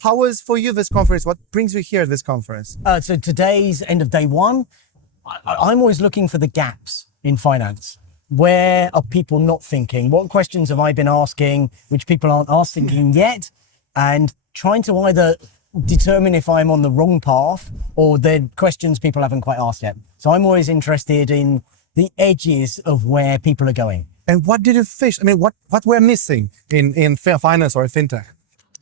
How was for you this conference? What brings you here at this conference? So today's end of day one. I'm always looking for the gaps in finance. Where are people not thinking? What questions have I been asking which people aren't asking yet? And trying to either determine if I'm on the wrong path or the questions people haven't quite asked yet. So I'm always interested in the edges of where people are going. And what did you fish? I mean, what we're missing in finance or fintech?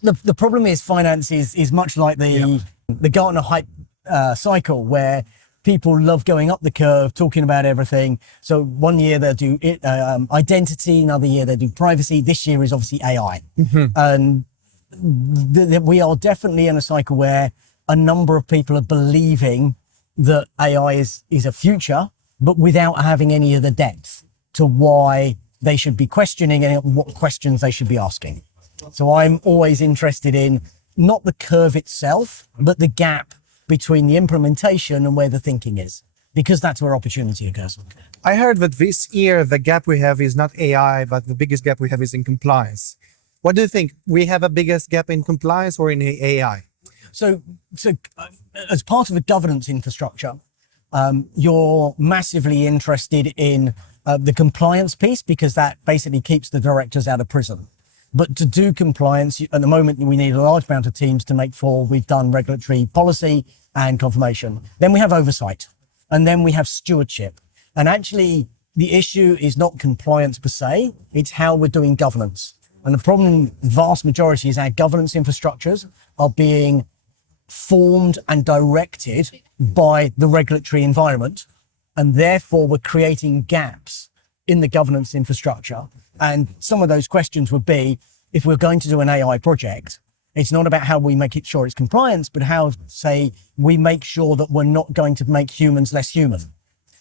The problem is finance is much like the Gartner hype cycle, where people love going up the curve, talking about everything. So one year they'll do identity, another year they'll do privacy. This year is obviously AI. And we are definitely in a cycle where a number of people are believing that AI is a future, but without having any of the depth to why they should be questioning and what questions they should be asking. So I'm always interested in not the curve itself, but the gap between the implementation and where the thinking is, because that's where opportunity occurs. I heard that this year, the gap we have is not AI, but the biggest gap we have is in compliance. What do you think? We have a biggest gap in compliance or in AI? So as part of the governance infrastructure, you're massively interested in the compliance piece, because that basically keeps the directors out of prison. But to do compliance, at the moment, we need a large amount of teams to make sure we've done regulatory policy and confirmation. Then we have oversight, and then we have stewardship. And actually, the issue is not compliance per se, it's how we're doing governance. And the problem, vast majority, is our governance infrastructures are being formed and directed by the regulatory environment. And therefore, we're creating gaps in the governance infrastructure. And some of those questions would be, if we're going to do an AI project, it's not about how we make it sure it's compliance, but how, say, we make sure that we're not going to make humans less human.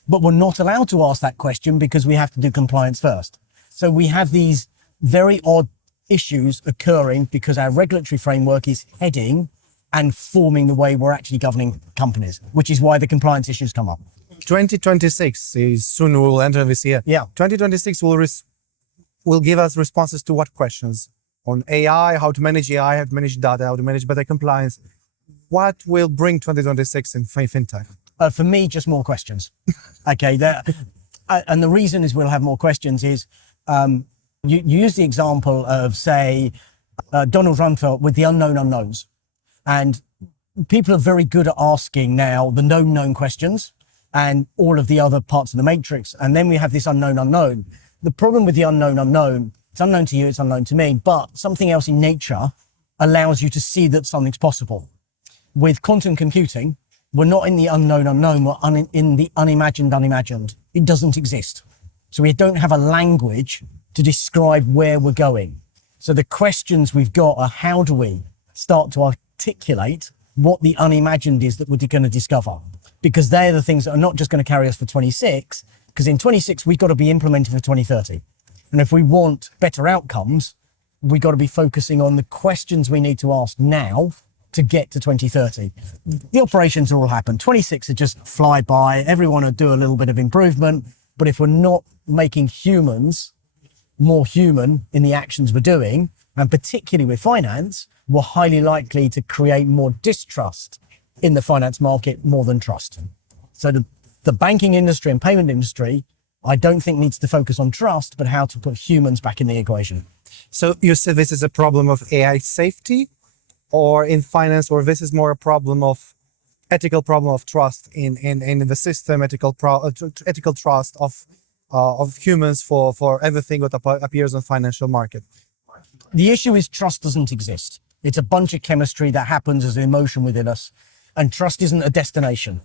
But we're not allowed to ask that question because we have to do compliance first. So we have these very odd issues occurring because our regulatory framework is heading and forming the way we're actually governing companies, which is why the compliance issues come up. 2026 is soon, we'll enter this year. Yeah. 2026 will give us responses to what questions? On AI, how to manage AI, how to manage data, how to manage better compliance. What will bring 2026 in fintech? For me, just more questions. Okay, and the reason is we'll have more questions is, you use the example of, say, Donald Rumsfeld with the unknown unknowns. And people are very good at asking now the known questions and all of the other parts of the matrix. And then we have this unknown unknown. The problem with the unknown unknown, it's unknown to you, it's unknown to me, but something else in nature allows you to see that something's possible. With quantum computing, we're not in the unknown unknown, we're in the unimagined unimagined. It doesn't exist. So we don't have a language to describe where we're going. So the questions we've got are, how do we start to articulate what the unimagined is that we're going to discover? Because they're the things that are not just going to carry us for 26, because in 26, we've got to be implementing for 2030. And if we want better outcomes, we've got to be focusing on the questions we need to ask now to get to 2030. The operations will all happen. 26 will just fly by. Everyone will do a little bit of improvement. But if we're not making humans more human in the actions we're doing, and particularly with finance, we're highly likely to create more distrust in the finance market more than trust. So the banking industry and payment industry, I don't think needs to focus on trust, but how to put humans back in the equation. So you said this is a problem of AI safety or in finance, or this is more a problem of ethical problem of trust in the system, ethical trust of humans for everything that appears on financial market? The issue is trust doesn't exist. It's a bunch of chemistry that happens as an emotion within us. And trust isn't a destination.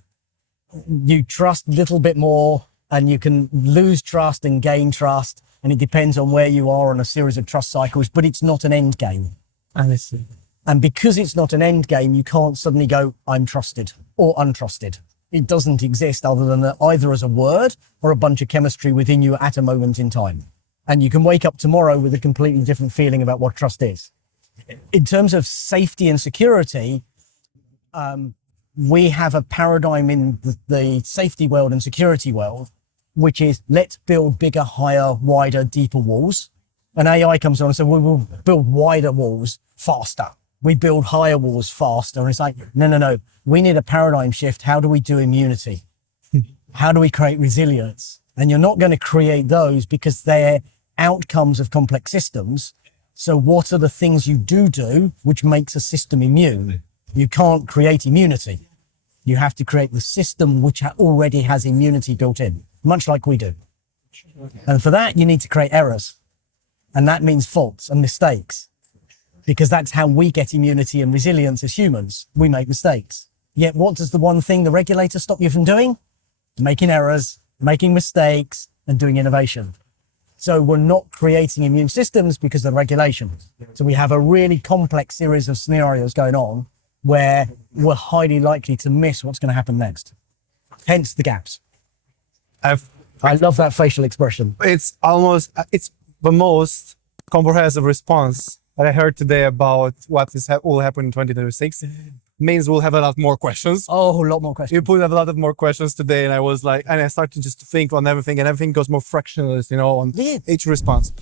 You trust a little bit more and you can lose trust and gain trust. And it depends on where you are on a series of trust cycles, but it's not an end game. I see. And because it's not an end game, you can't suddenly go, I'm trusted or untrusted. It doesn't exist other than either as a word or a bunch of chemistry within you at a moment in time. And you can wake up tomorrow with a completely different feeling about what trust is. In terms of safety and security, we have a paradigm in the safety world and security world, which is let's build bigger, higher, wider, deeper walls. And AI comes on and says, we will build wider walls faster. We build higher walls faster. And it's like, no. We need a paradigm shift. How do we do immunity? How do we create resilience? And you're not going to create those because they're outcomes of complex systems. So what are the things you do which makes a system immune? You can't create immunity. You have to create the system which already has immunity built in, much like we do. And for that, you need to create errors. And that means faults and mistakes, because that's how we get immunity and resilience as humans. We make mistakes. Yet what does the one thing the regulator stop you from doing? Making errors, making mistakes, and doing innovation. So we're not creating immune systems because of the regulation. So we have a really complex series of scenarios going on where we're highly likely to miss what's going to happen next. Hence the gaps. I love that facial expression. It's the most comprehensive response that I heard today about what will happen in 2026. Means we'll have a lot more questions. Oh, a lot more questions. You put a lot of more questions today, and I started just to think on everything, and everything goes more fractionalist, on each response.